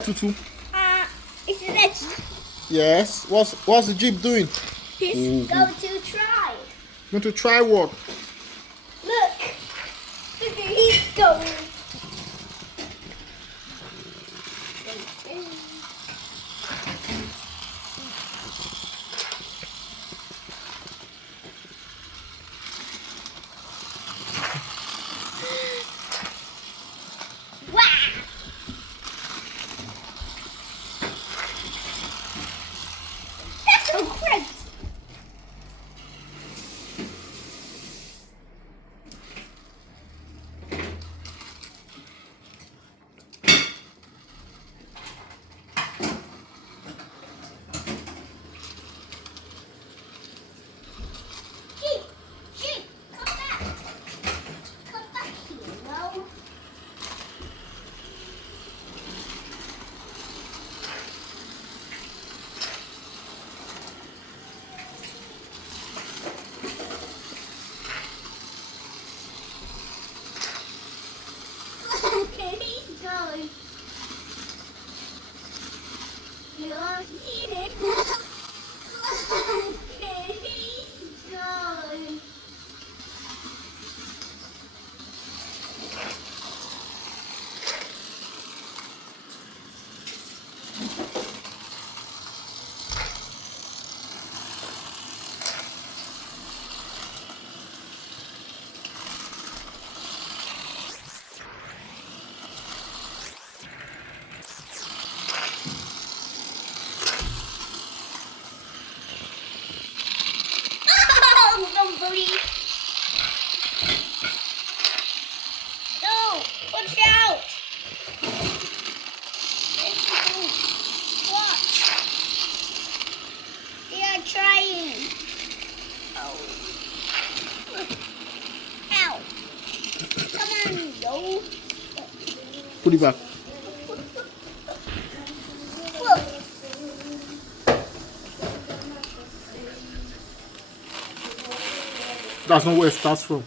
Tutu. It's an edge. Yes. What's the Jeep doing? He's going to try. Going to try what? Look. Look, he's going. Wow. That's so great. Jeep, come back. Come back here, no? Okay, he's going. You're eating. Okay, he's going. Oh, don't believe. No, watch out. Watch. They are trying. Oh. Ow. Come on, go. Put it back. Look. That's not where it starts from.